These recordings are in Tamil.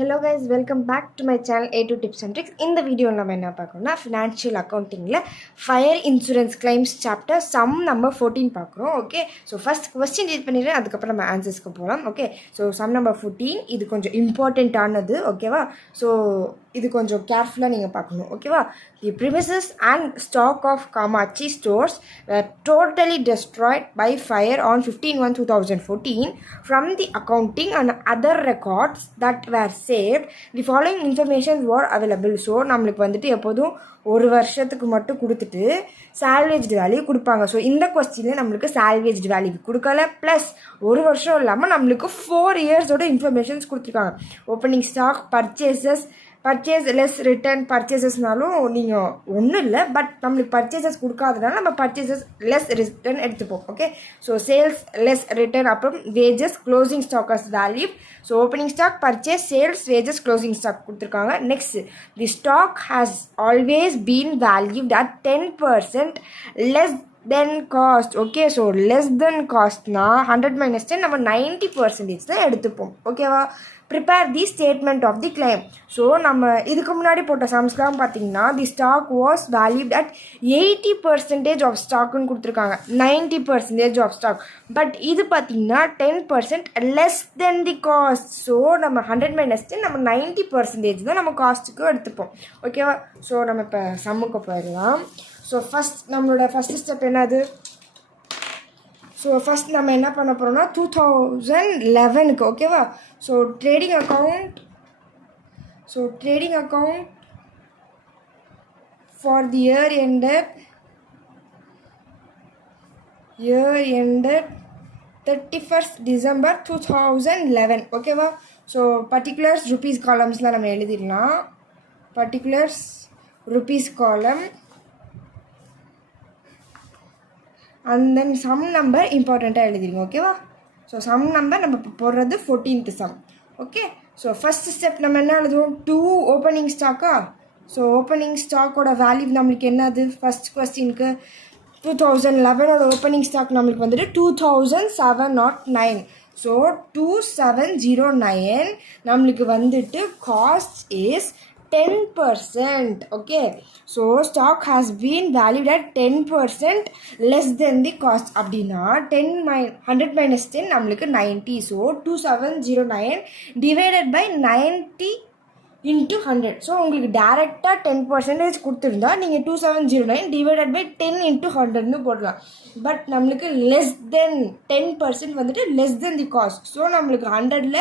Hello guys, welcome back to my channel A2 Tips and Tricks. In the video நம்ம என்ன பார்க்கறோம்னா financial accountingல fire insurance claims chapter sum number 14 பார்க்கறோம். Okay, so first question read பண்ணிடுறேன், அதுக்கப்புறம் நம்ம ஆன்சர்ஸ்க்கு போகலாம். Okay, so sum number 14 இது கொஞ்சம் இம்பார்ட்டன்ட் ஆனது. ஓகேவா? ஸோ இது கொஞ்சம் கேர்ஃபுல்லாக நீங்கள் பார்க்கணும். ஓகேவா? The premises and stock of Kamachi stores were totally destroyed by fire on 15/1/2014. From the accounting and other records that were saved, the following information were available. So நம்மளுக்கு வந்துட்டு எப்போதும் ஒரு வருஷத்துக்கு மட்டும் கொடுத்துட்டு சால்வேஜ்டு வேல்யூ கொடுப்பாங்க. ஸோ இந்த கொஸ்டினில் நம்மளுக்கு சால்வேஜ்டு வேல்யூ கொடுக்கல, ப்ளஸ் ஒரு வருஷம் இல்லாமல் நம்மளுக்கு 4 இயர்ஸோட இன்ஃபர்மேஷன்ஸ் கொடுத்துருக்காங்க. Opening stock, purchase less return பர்ச்சேசஸ்னாலும் நீங்கள் ஒன்றும் இல்லை, பட் நம்மளுக்கு பர்ச்சேசஸ் கொடுக்காதனால நம்ம பர்ச்சேசஸ் லெஸ் ரிட்டர்ன் எடுத்துப்போம். Okay, so sales less return, அப்புறம் wages, closing stock as value. So opening stock, purchase, sales, wages, closing stock கொடுத்துருக்காங்க. Next, the stock has always been valued at 10% less than cost. Okay, so less than காஸ்ட்னா 100 - 10 நம்ம 90% தான் எடுத்துப்போம். ஓகேவா? Prepare the statement of the claim. So நம்ம இதுக்கு முன்னாடி போட்ட சம்ஸ்லாம் பார்த்தீங்கன்னா the stock was valued at 80% of ஸ்டாக்குன்னு கொடுத்துருக்காங்க, 90% ஆஃப் ஸ்டாக். பட் இது பார்த்தீங்கன்னா 10% less than the cost. So நம்ம 100 - 10 நம்ம 90% தான் நம்ம காஸ்ட்டுக்கு எடுத்துப்போம். ஓகேவா? ஸோ நம்ம இப்போ சம்முக்கு போயிடலாம். ஸோ நம்மளோட ஃபஸ்ட்டு ஸ்டெப் என்னது? ஸோ ஃபஸ்ட் நம்ம என்ன பண்ண போகிறோம்னா 2011க்கு. ஓகேவா? So trading account for the year ended 31st December 2011. ஓகேவா? ஸோ பர்டிகுலர்ஸ் ருபீஸ் காலம்ஸ்லாம் நம்ம எழுதிடலாம். பர்டிகுலர்ஸ் ருபீஸ் காலம் அண்ட் தென் சம் நம்பர் இம்பார்ட்டண்ட்டாக எழுதிருங்க. ஓகேவா? ஸோ சம் நம்பர் நம்ம இப்போ போடுறது 14th sum. Okay, so first step நம்ம என்ன எழுதுவோம்? 2 ஓப்பனிங் ஸ்டாக்கா? ஸோ ஓப்பனிங் ஸ்டாக்கோட வேல்யூ நம்மளுக்கு என்னது? ஃபஸ்ட் கொஸ்டினுக்கு 2011ஓட ஓப்பனிங் ஸ்டாக் நம்மளுக்கு வந்துட்டு 2709. ஸோ 2709 நம்மளுக்கு வந்துட்டு cost is 10%. Okay, so stock has been valued at 10% less than the cost. அப்படின்னா 100 - 10 நம்மளுக்கு 90. So 2709 divided by 90 into 100. So உங்களுக்கு டேரெக்டாக 10% கொடுத்துருந்தா நீங்கள் 2709 டிவைடட் பை 10 into 100ன்னு போடலாம். பட் நம்மளுக்கு லெஸ் தென் 10% வந்துட்டு less than the cost. So நம்மளுக்கு 100ல்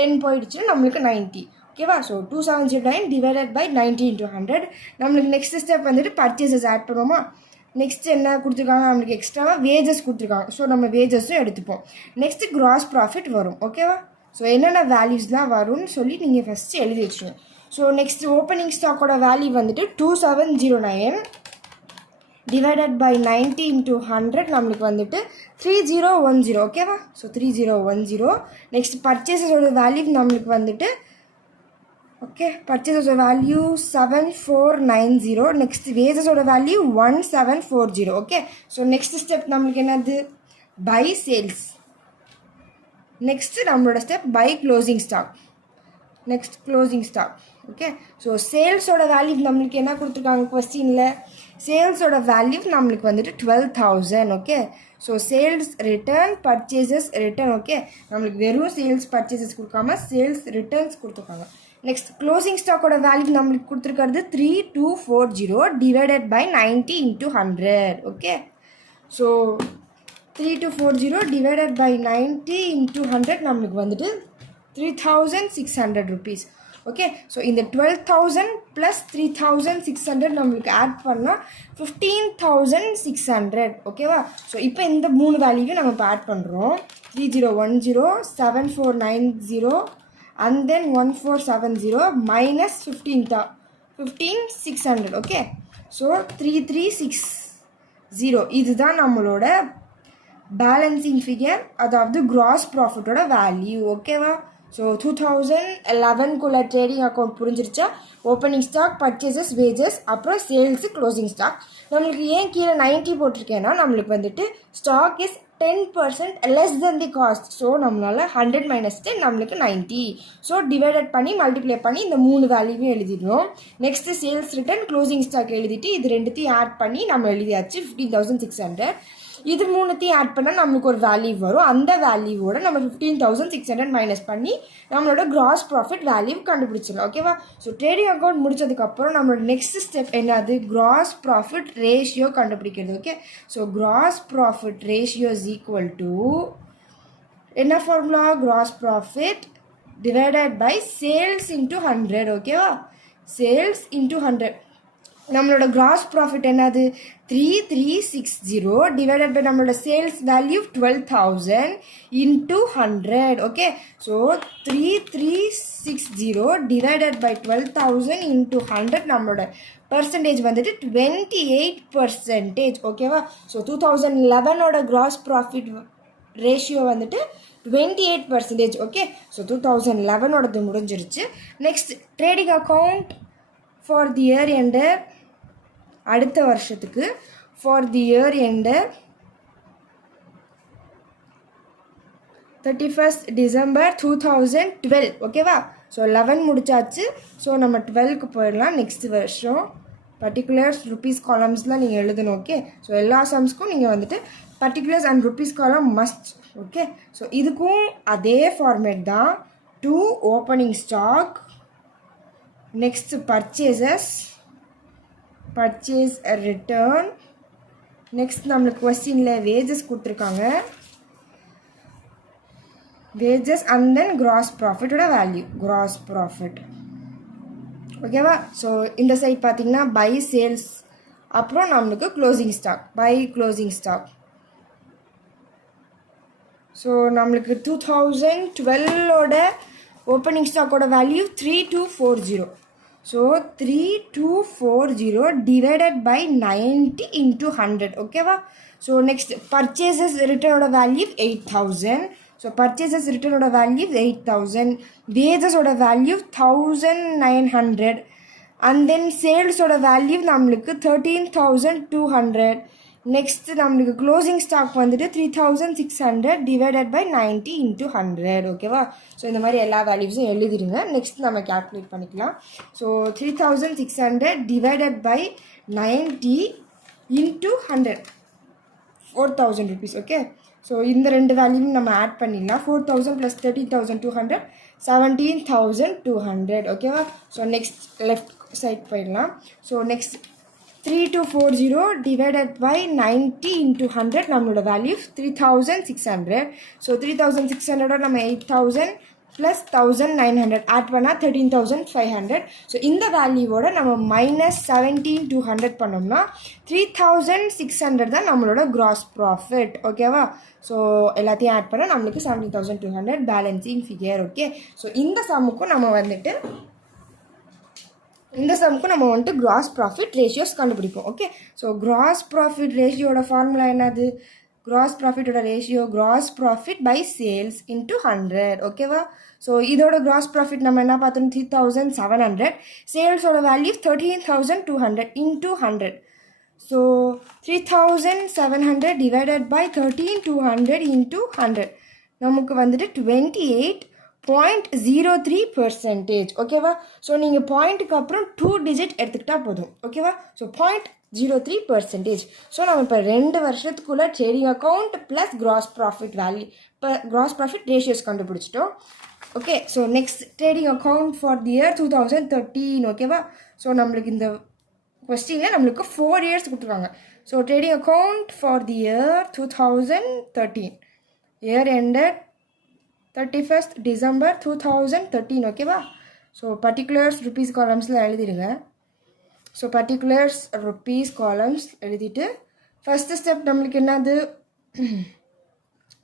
10 போயிடுச்சுன்னா நம்மளுக்கு 90. ஓகேவா? So 2709 divided by 90 into 100. நம்மளுக்கு நெக்ஸ்ட் ஸ்டெப் வந்துட்டு பர்ச்சேசஸ் ஆட் பண்ணுவோமா? நெக்ஸ்ட் என்ன கொடுத்துருக்காங்க? நம்மளுக்கு எக்ஸ்ட்ராவாக வேஜஸ் கொடுத்துருக்காங்க. ஸோ நம்ம வேஜஸும் எடுத்துப்போம். நெக்ஸ்ட்டு கிராஸ் ப்ராஃபிட் வரும். ஓகேவா? ஸோ என்னென்ன வேல்யூஸ்லாம் வரும்னு சொல்லி நீங்கள் ஃபஸ்ட்டு எழுதி வச்சுருங்க. ஸோ நெக்ஸ்ட் ஓப்பனிங் ஸ்டாக்கோட வேல்யூ வந்துட்டு 2709 டிவைடட் பை 90 into 100 நம்மளுக்கு வந்துட்டு 3010. ஓகேவா? ஸோ 3010. நெக்ஸ்ட் பர்ச்சேஸஸோட வேல்யூ நம்மளுக்கு வந்துட்டு ஓகே, பர்ச்சேஸோட வேல்யூ 7490. நெக்ஸ்ட் வேஜஸோட value 1740. Okay, so next step நம்மளுக்கு என்னது? By sales. நெக்ஸ்ட்டு நம்மளோட step by closing stock. Next closing stock. Okay, so சேல்ஸோட வேல்யூ நம்மளுக்கு என்ன கொடுத்துருக்காங்க கொஸ்டினில்? சேல்ஸோட வேல்யூ நம்மளுக்கு வந்துட்டு 12,000. Okay, so sales return, purchases return. Okay, நம்மளுக்கு வெறும் சேல்ஸ் பர்ச்சேசஸ் கொடுக்காம சேல்ஸ் ரிட்டர்ன்ஸ் கொடுத்துருக்காங்க. நெக்ஸ்ட் க்ளோசிங் ஸ்டாக்கோட வேல்யூ நம்மளுக்கு கொடுத்துருக்கிறது 3240 divided by 90 into 100. Okay, so 3240 divided by 90 into 100 நம்மளுக்கு வந்துட்டு 3600 rupees. ஓகே, ஸோ இந்த 12,000 ப்ளஸ் 3600 நம்மளுக்கு ஆட் பண்ணால் 15,600. ஓகேவா? ஸோ இப்போ இந்த 3 வேல்யூவும் நம்ம இப்போ ஆட் பண்ணுறோம். 3010 7490 and then 1470 minus 15,600. Okay, so 3360. இதுதான் நம்மளோட பேலன்சிங் ஃபிகர், அதாவது கிராஸ் ப்ராஃபிட்டோட வேல்யூ. ஓகேவா? ஸோ 2011குள்ள ட்ரேடிங் அக்கௌண்ட் புரிஞ்சிருச்சா? ஓப்பனிங் ஸ்டாக், பர்ச்சேசஸ், வேஜஸ், அப்புறம் சேல்ஸு, க்ளோசிங் ஸ்டாக். நம்மளுக்கு ஏன் கீழே 90 போட்டிருக்கேன்னா நம்மளுக்கு வந்துட்டு stock is 10% less than the cost. So நம்மளால் 100 minus 10 நம்மளுக்கு 90. ஸோ டிவைடட் பண்ணி மல்டிப்ளை பண்ணி இந்த 3 வேல்யூவையும் எழுதிடுவோம். Next sales return closing stock எழுதிட்டு இது ரெண்டுத்தையும் ஆட் பண்ணி நம்ம எழுதியாச்சு 15,600. இது மூணுத்தையும் ஆட் பண்ணால் நம்மளுக்கு ஒரு வேல்யூ வரும். அந்த வேல்யூவோட நம்ம 15,600 மைனஸ் பண்ணி நம்மளோட கிராஸ் ப்ராஃபிட் வேல்யூ கண்டுபிடிச்சிடலாம். ஓகேவா? ஸோ ட்ரேடிங் அக்கௌண்ட் முடிச்சதுக்கப்புறம் நம்மளோட நெக்ஸ்ட் ஸ்டெப் என்னது? கிராஸ் ப்ராஃபிட் ரேஷியோ கண்டுபிடிக்கிறது. Okay, so gross profit ratio is equal to என்ன formula? Gross profit divided by sales into 100. ஓகேவா? Sales into 100. நம்மளோட கிராஸ் ப்ராஃபிட் என்னது? 3360 டிவைடட் பை நம்மளோட sales value 12,000 into 100. Okay, so 3360 divided by 12,000 into 100 நம்மளோட பர்சன்டேஜ் வந்துட்டு 28%. ஓகேவா? ஸோ 2011ஓட கிராஸ் ப்ராஃபிட் ரேஷியோ வந்துட்டு 28%. ஓகே, ஸோ 2011ஓடது முடிஞ்சிருச்சு. Next trading account for the year end அடுத்த வருஷத்துக்கு for the year end 31st December 2012. ஓகேவா? ஸோ 11 முடிச்சாச்சு. ஸோ நம்ம 12க்கு போயிடலாம். நெக்ஸ்ட் வருஷம் பர்டிகுலர்ஸ் ருபீஸ் காலம்ஸ்லாம் நீங்கள் எழுதணும். ஓகே, ஸோ எல்லா சம்ஸ்க்கும் நீங்கள் வந்துட்டு particulars and rupees column must. Okay, so இதுக்கும் அதே ஃபார்மேட் தான். 2 opening stock, next purchases, purchase return, next நம்மளுக்கு கொஸ்டினில் வேஜஸ் கொடுத்துருக்காங்க, வேஜஸ் அண்ட் தென் கிராஸ் ப்ராஃபிட்டோட வேல்யூ, கிராஸ் ப்ராஃபிட். ஓகேவா? ஸோ இந்த சைட் பார்த்தீங்கன்னா பை சேல்ஸ், அப்புறம் நம்மளுக்கு closing stock, by closing stock. So நம்மளுக்கு 2012ஓட ஓப்பனிங் ஸ்டாக்கோட value 3240. So 3240 divided by 90 into 100. ஓகேவா? ஸோ நெக்ஸ்ட் பர்ச்சேசஸ் ரிட்டர்னோட வேல்யூ 8,000. ஸோ பர்ச்சேசஸ் ரிட்டர்னோட வேல்யூ 8,000, வேஜஸோட வேல்யூ 1,900 அண்ட் தென் சேல்ஸோட வேல்யூ நம்மளுக்கு 13,200. நெக்ஸ்ட் நம்மளுக்கு க்ளோசிங் ஸ்டாக் வந்துட்டு 3,600 டிவைடட் பை 90 இன்ட்டு 100. ஓகேவா? ஸோ இந்த மாதிரி எல்லா வேல்யூஸும் எழுதிடுங்க. நெக்ஸ்ட் நம்ம கேல்குலேட் பண்ணிக்கலாம். So 3,600 divided by 90 into 100, 4,000 rupees. Okay, so இந்த ரெண்டு வேல்யூவும் நம்ம ஆட் பண்ணிடலாம். 4,000 ப்ளஸ் 13,200 17,200. ஓகேவா? ஸோ நெக்ஸ்ட் லெஃப்ட் சைட் போயிடலாம். So next 3240 divided by 90 into 100 நம்மளோட வேல்யூ 3,600. ஸோ 3,600 நம்ம 8,000 ப்ளஸ் 1,900 ஆட் பண்ணால் 13,500. ஸோ இந்த வேல்யூவோட நம்ம மைனஸ் 17,200 பண்ணோம்னா 3,600 தான் நம்மளோட கிராஸ் ப்ராஃபிட். ஓகேவா? ஸோ எல்லாத்தையும் ஆட் பண்ணால் நம்மளுக்கு 17,200 பேலன்சிங் ஃபிகர். ஓகே, ஸோ இந்த சம்முக்கும் நம்ம வந்துட்டு கிராஸ் ப்ராஃபிட் ரேஷியோஸ் கண்டுபிடிப்போம். ஓகே, ஸோ கிராஸ் ப்ராஃபிட் ரேஷியோட ஃபார்முலா என்னது? கிராஸ் ப்ராஃபிட்டோட ratio gross profit by sales into 100. ஓகேவா? ஸோ இதோட கிராஸ் ப்ராஃபிட் நம்ம என்ன பார்த்தோம்? 3,700. சேல்ஸோட value 13,200 into 100. So 3,700 divided by 13,200 into 100 நமக்கு வந்துட்டு 28.03%. ஓகேவா? ஸோ நீங்கள் பாயிண்ட்டுக்கு அப்புறம் 2 டிஜிட் எடுத்துக்கிட்டால் போதும். ஓகேவா? ஸோ 0.03%. ஸோ நம்ம இப்போ 2 வருஷத்துக்குள்ளே trading account plus cross profit value, இப்போ கிராஸ் ப்ராஃபிட் ரேஷியோஸ் கண்டுபிடிச்சிட்டோம். Okay, so next trading account for the year 2013. ஓகேவா? ஸோ நம்மளுக்கு இந்த கொஸ்டினில் நம்மளுக்கு 4 இயர்ஸ் கொடுத்துருக்காங்க. So trading account for the year 2013, year ended 31st December 2013. ஓகேவா? ஸோ பர்டிகுலர்ஸ் ருபீஸ் காலம்ஸில் எழுதிடுங்க. ஸோ பர்டிகுலர்ஸ் ருபீஸ் காலம்ஸ் எழுதிட்டு ஃபஸ்ட்டு ஸ்டெப் நம்மளுக்கு என்னது?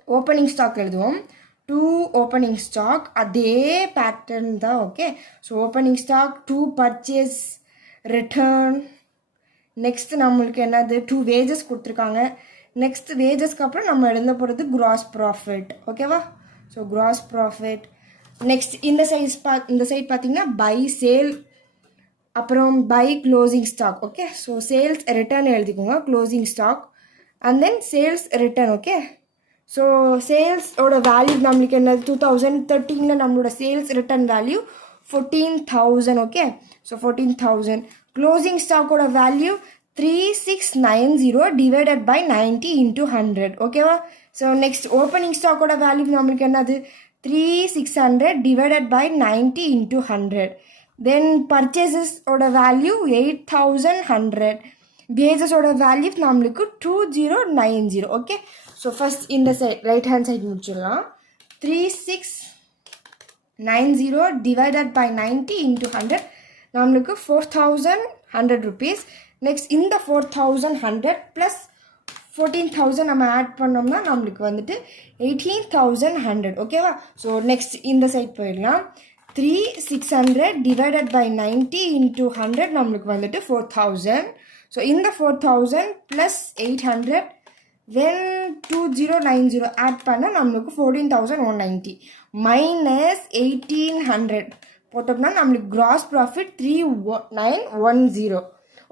ஓப்பனிங் ஸ்டாக் எழுதுவோம். 2 ஓப்பனிங் ஸ்டாக், அதே பேட்டர்ன் தான். Okay, so opening stock, 2 purchase return, next நம்மளுக்கு என்னது? 2 வேஜஸ் கொடுத்துருக்காங்க. நெக்ஸ்ட் வேஜஸ்க்கு அப்புறம் நம்ம எழுத போகிறது கிராஸ் ப்ராஃபிட். ஓகேவா? So gross profit. நெக்ஸ்ட் இந்த சைட் பார்த்தீங்கன்னா பை சேல், அப்புறம் by closing stock. Okay, so sales return எழுதிக்கோங்க, closing stock and then sales return. Okay, so சேல்ஸோட வேல்யூ நம்மளுக்கு என்னது 2013 நம்மளோட sales return value 14,000 okay so 14,000 closing ஸ்டாக்கோட வேல்யூ 3690 டிவைடட் பை 90 இன்ட்டு 100 ஓகேவா ஸோ நெக்ஸ்ட் ஓப்பனிங் ஸ்டாக்கோட வேல்யூ நம்மளுக்கு என்னது 3600 divided by 90 into 100. Then purchases oda value 8100. Wages oda value namluku 2090. Okay. So first in the side, right hand side mudichidalam. 3690 divided by 90 into 100 namluku 4100 rupees. Next in the 4100 plus 14,000 நம்ம ஆட் பண்ணோம்னா நம்மளுக்கு வந்துட்டு 18,100 ஓகேவா ஸோ நெக்ஸ்ட் இந்த சைட் போயிடலாம் 3600 டிவைடட் பை 90 இன்ட்டு 100 நம்மளுக்கு வந்துட்டு 4,000 ஸோ இந்த 4,000 ப்ளஸ் 800 தென் 2090 ஆட் பண்ண நம்மளுக்கு 14,190 மைனஸ் 1,800 போட்டோம்னா நம்மளுக்கு கிராஸ் ப்ராஃபிட் 3,910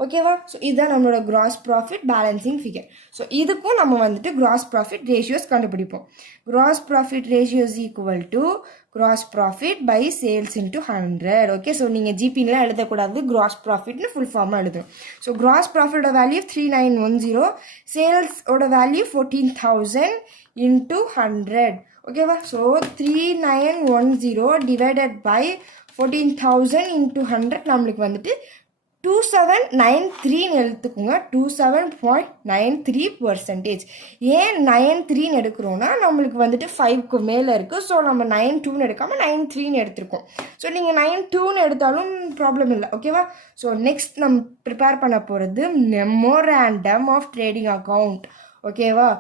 ஓகேவா ஸோ இதுதான் நம்மளோட gross profit balancing figure so இதுக்கும் நம்ம வந்துட்டு கிராஸ் ப்ராஃபிட் ரேஷியோஸ் கண்டுபிடிப்போம் gross profit ratios equal to gross profit by sales into 100 okay so நீங்கள் ஜிபின்லாம் எழுதக்கூடாது கிராஸ் ப்ராஃபிட்னு ஃபுல் ஃபார்மாக எழுதும் ஸோ கிராஸ் ப்ராஃபிட்டோட வேல்யூ 3,910 சேல்ஸோட வேல்யூ 14,000 இன்ட்டு 100 ஓகேவா ஸோ 3,910 டிவைடட் பை 14,000 இன்ட்டு 100 நம்மளுக்கு வந்துட்டு 2793 எடுத்துக்கோங்க 27.93%. ஏன் 93 எடுக்கிறோன்னா நம்மளுக்கு வந்துட்டு 5க்கு மேலே இருக்குது ஸோ நம்ம 92 எடுக்காமல் 93 எடுத்திருக்கோம் ஸோ நீங்கள் 92 எடுத்தாலும் ப்ராப்ளம் இல்லை ஓகேவா ஸோ நெக்ஸ்ட் நம்ம ப்ரிப்பேர் பண்ண போகிறது மெமோராண்டம் ஆஃப் ட்ரேடிங் அக்கௌண்ட் ஓகேவா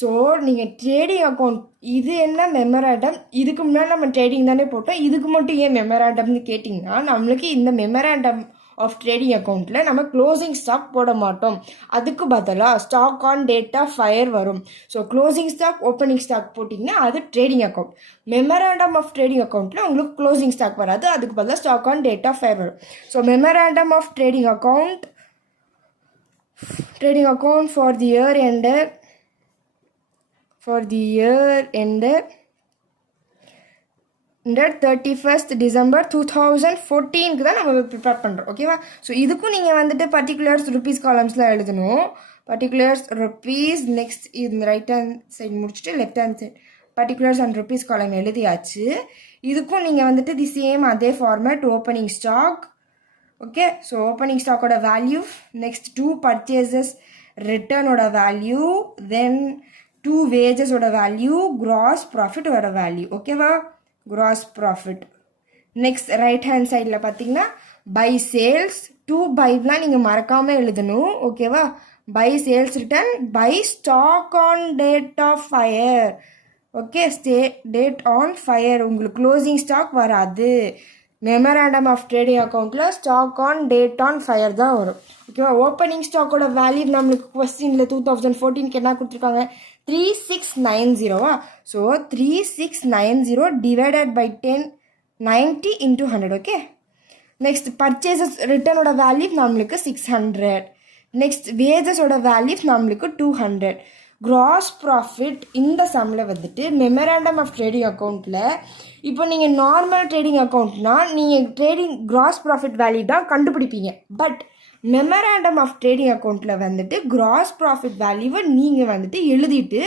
ஸோ நீங்கள் ட்ரேடிங் அக்கௌண்ட் இது என்ன மெமராண்டம் இதுக்கு முன்னாடி நம்ம ட்ரேடிங் தானே போட்டோம் இதுக்கு மட்டும் ஏன் மெமராண்டம்னு கேட்டிங்கன்னா நம்மளுக்கு இந்த மெமராண்டம் ஆஃப் ட்ரேடிங் அக்கௌண்ட்டில் நம்ம க்ளோசிங் ஸ்டாக் போட மாட்டோம் அதுக்கு பதிலாக stock on date of fire வரும் so closing stock opening stock போட்டிங்கன்னா அது trading account memorandum of trading அக்கௌண்ட்டில் உங்களுக்கு க்ளோசிங் ஸ்டாக் வராது அதுக்கு பதிலாக stock on date of fire வரும் so memorandum of trading account for the year ended 31st December 2014 தான் நம்ம ப்ரிப்பேர் பண்ணுறோம் ஓகேவா ஸோ இதுக்கும் நீங்கள் வந்துட்டு பர்டிகுலர்ஸ் ருபீஸ் காலம்ஸில் எழுதணும் பர்டிகுலர்ஸ் ருபீஸ் நெக்ஸ்ட் இந்த ரைட் ஹேண்ட் சைட் முடிச்சுட்டு left hand side particulars and rupees column எழுதியாச்சு இதுக்கும் நீங்கள் வந்துட்டு தி சேம் அதே format opening stock okay so opening ஸ்டாக்கோட வேல்யூ நெக்ஸ்ட் 2 பர்ச்சேசஸ் ரிட்டர்னோட வேல்யூ தென் 2 வேஜஸோட வேல்யூ கிராஸ் ப்ராஃபிட்டோட வேல்யூ ஓகேவா gross profit next right hand sideல பார்த்தீங்கன்னா by sales 2 byலாம் நீங்கள் மறக்காமல் எழுதணும் ஓகேவா by sales return by stock on date of fire okay date on fire உங்களுக்கு closing stock வராது மெமராண்டம் ஆஃப் ட்ரேடிங் அக்கௌண்ட்டில் stock on date on fire தான் வரும் ஓகேவா ஓப்பனிங் ஸ்டாக்கோட வேல்யூ நம்மளுக்கு கொஸ்டினில் 2014 என்ன கொடுத்துருக்காங்க 3690 so 3690 divided by 90 into 100 okay next purchases ரிட்டர்னோட வேல்யூ நம்மளுக்கு 600 நெக்ஸ்ட் வேஜஸோட வேல்யூ நம்மளுக்கு 200 கிராஸ் ப்ராஃபிட் இந்த சம்மில் வந்துட்டு மெமராண்டம் ஆஃப் ட்ரேடிங் அக்கௌண்ட்டில் இப்போ நீங்கள் நார்மல் ட்ரேடிங் அக்கௌண்ட்னா நீங்கள் ட்ரேடிங் கிராஸ் ப்ராஃபிட் வேல்யூ தான் கண்டுபிடிப்பீங்க பட் மெமராண்டம் ஆஃப் ட்ரேடிங் அக்கௌண்ட்டில் வந்துட்டு கிராஸ் ப்ராஃபிட் வேல்யூவை நீங்கள் வந்துட்டு எழுதிட்டு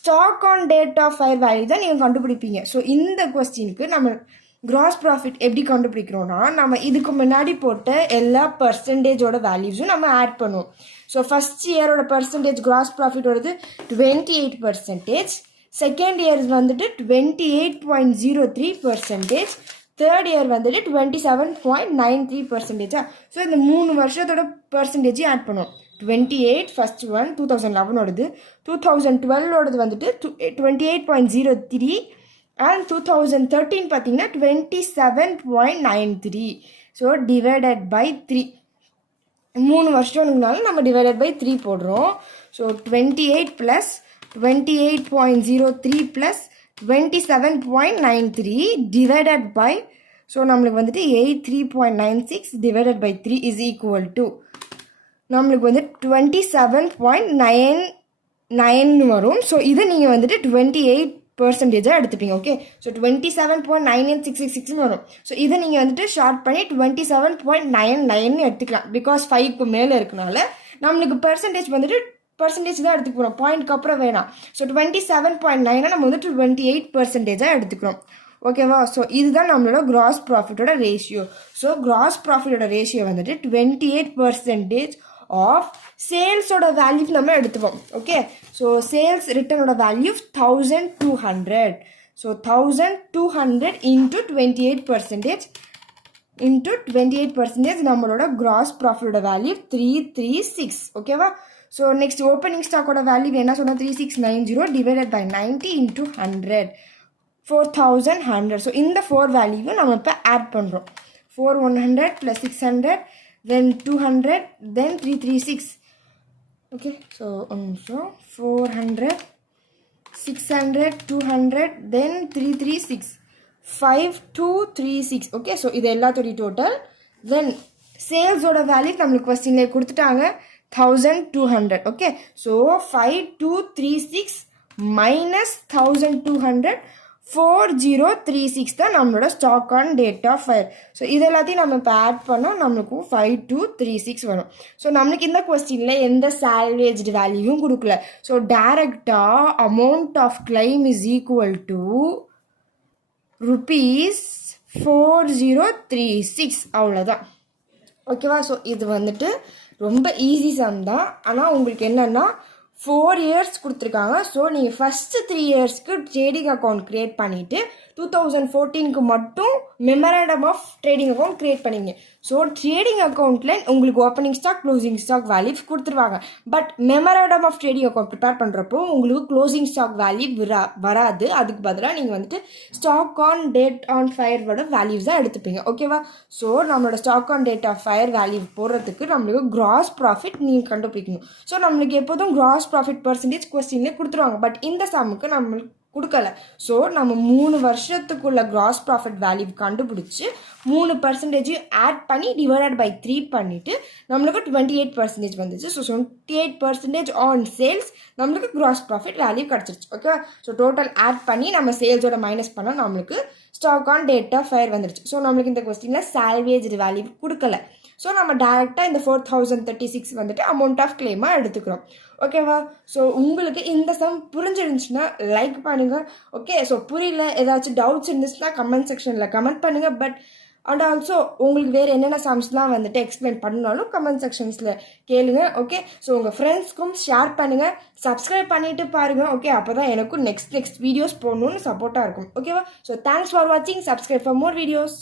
stock on date of fire value தான் நீங்கள் கண்டுபிடிப்பீங்க ஸோ இந்த கொஸ்டினுக்கு நம்ம கிராஸ் ப்ராஃபிட் எப்படி கண்டுபிடிக்கிறோன்னா நம்ம இதுக்கு முன்னாடி போட்ட எல்லா பர்சன்டேஜோட வேல்யூஸும் நம்ம ஆட் பண்ணுவோம் ஸோ ஃபஸ்ட் இயரோட பர்சன்டேஜ் கிராஸ் ப்ராஃபிட்டோடது 28%, செகண்ட் இயர் வந்துட்டு 28.03%, தேர்ட் இயர் வந்துட்டு 27.93%. ஸோ இந்த 3 வருஷத்தோட பர்சன்டேஜையும் ஆட் பண்ணுவோம் 28 ஃபஸ்ட் ஒன் 2011ஓடது 2012ஓடது வந்துட்டு 28.03 அண்ட் 2013 பார்த்தீங்கன்னா 27.93. ஸோ டிவைடட் பை 3 3 வருஷம்னால நம்ம டிவைடட் பை 3 போடுறோம். So 28 plus 28.03 plus 27.93 divided by so நம்மளுக்கு வந்துட்டு 83.96 divided by 3 is equal to நம்மளுக்கு வந்து 27.9 9 வரும். ஸோ இதை நீங்கள் வந்துட்டு 28% எடுத்துப்பீங்க. ஓகே, ஸோ 27.98666 வரும். ஸோ இதை நீங்கள் வந்துட்டு ஷார்ட் பண்ணி 27.99 எடுத்துக்கலாம். பிகாஸ் 5க்கு மேலே இருக்கனால நம்மளுக்கு பெர்சன்டேஜ் வந்துட்டு பர்சன்டேஜ் தான் எடுத்துக்க போகிறோம், பாயிண்ட்க்கு அப்புறம் வேணாம். ஸோ 27.9 நம்ம வந்துட்டு 28% எடுத்துக்கிறோம். ஓகேவா? ஸோ இதுதான் நம்மளோட கிராஸ் ப்ராஃபிட்டோட ரேஷியோ. ஸோ கிராஸ் ப்ராஃபிட்டோட ரேஷியோ வந்துட்டு 28% ஆஃப் சேல்ஸோட வேல்யூ நம்ம எடுத்துப்போம். ஓகே, ஸோ சேல்ஸ் ரிட்டர்னோட வேல்யூ 1200. ஸோ 1200 இன்ட்டு 28% இன்ட்டு 28% நம்மளோட கிராஸ் ப்ராஃபிட்டோட வேல்யூ 336. ஓகேவா? ஸோ நெக்ஸ்ட் ஓப்பனிங் ஸ்டாக்கோட வேல்யூ என்ன சொன்னால் 3690 டிவைடட் பை 90 இன்ட்டு 100, 4100. ஸோ இந்த 4 வேல்யூவும் நம்ம இப்போ ஆட் பண்ணுறோம். 4100 + 600 then 200 then 336. Okay, so 400 600 200 then 336 5236. Okay, so இது எல்லாத்தோடைய டோட்டல். தென் சேல்ஸோட வேல்யூ நம்மளுக்கு கொஸ்டின்லேயே கொடுத்துட்டாங்க 1200. ஓகே, ஸோ 5236 மைனஸ் 1200 4036 தான் நம்மளோட stock on date of fire. So இது எல்லாத்தையும் நம்ம இப்போ ஆட் பண்ணால் நம்மளுக்கு 5236 வரும். ஸோ நம்மளுக்கு இந்த கொஸ்டினில் எந்த சால்வேஜ்டு வேல்யூவும் கொடுக்கல. ஸோ டைரக்டாக amount of claim is equal to ₹4036, அவ்வளோதான். ஓகேவா? ஸோ இது வந்துட்டு ரொம்ப ஈஸி சம் தான். ஆனால் உங்களுக்கு என்னென்னா 4 இயர்ஸ் கொடுத்துருக்காங்க. ஸோ நீங்கள் ஃபஸ்ட்டு 3 இயர்ஸ்க்கு ட்ரேடிங் அக்கௌண்ட் க்ரியேட் பண்ணிவிட்டு 2014க்கு மட்டும் memorandum of trading account create பண்ணிங்க. ஸோ ட்ரேடிங் அக்கௌண்ட்டில் உங்களுக்கு opening stock closing stock value கொடுத்துருவாங்க. But memorandum of trading account prepare பண்ணுறப்போ உங்களுக்கு க்ளோசிங் ஸ்டாக் வேல்யூ வராது. அதுக்கு பதிலாக நீங்கள் வந்துட்டு ஸ்டாக் ஆன் டேட் ஆன் ஃபயரோட வேல்யூஸ் தான் எடுத்துப்பீங்க. ஓகேவா? ஸோ நம்மளோட stock on date of fire value போடுறதுக்கு நம்மளுக்கு கிராஸ் ப்ராஃபிட் நீங்கள் கண்டுபிடிக்கணும். ஸோ நம்மளுக்கு எப்போதும் கிராஸ் ப்ராஃபிட் பர்சன்டேஜ் கொஸ்டின்லேயே கொடுத்துருவாங்க. பட் இந்த சம்முக்கு நம்மளுக்கு கொடுக்கல. ஸோ நம்ம 3 வருஷத்துக்குள்ள கிராஸ் ப்ராஃபிட் வேல்யூ கண்டுபிடிச்சி 3% ஆட் பண்ணி டிவைடட் பை 3 பண்ணிவிட்டு நம்மளுக்கு 28% வந்துச்சு. ஸோ 28% ஆன் சேல்ஸ் நம்மளுக்கு கிராஸ் ப்ராஃபிட் வேல்யூ கிடச்சிருச்சு. ஓகே, ஸோ டோட்டல் ஆட் பண்ணி நம்ம சேல்ஸோட மைனஸ் பண்ணால் நம்மளுக்கு stock on date of fire வந்துருச்சு. ஸோ நம்மளுக்கு இந்த கொஸ்டினில் சால்வேஜ் வேல்யூ கொடுக்கல. ஸோ நம்ம டேரெக்டாக இந்த 4036 வந்துட்டு அமௌண்ட் ஆஃப் கிளைமாக எடுத்துக்கிறோம். ஓகேவா? ஸோ உங்களுக்கு இந்த சம் புரிஞ்சிருந்துச்சுன்னா லைக் பண்ணுங்கள். ஓகே, ஸோ புரியல ஏதாச்சும் டவுட்ஸ் இருந்துச்சுன்னா கமெண்ட் செக்ஷனில் கமெண்ட் பண்ணுங்கள். பட் அண்ட் ஆல்சோ உங்களுக்கு வேறு என்னென்ன சம்ஸ்லாம் வந்துட்டு எக்ஸ்பிளைன் பண்ணாலும் கமெண்ட் செக்ஷன்ஸில் கேளுங்க. ஓகே, ஸோ உங்கள் ஃப்ரெண்ட்ஸ்க்கும் ஷேர் பண்ணுங்கள், சப்ஸ்கிரைப் பண்ணிவிட்டு பாருங்கள். ஓகே, அப்போ தான் எனக்கும் நெக்ஸ்ட் வீடியோஸ் போடணுன்னு சப்போர்ட்டாக இருக்கும். ஓகேவா? ஸோ தேங்க்ஸ் ஃபார் வாட்சிங். Subscribe for more videos.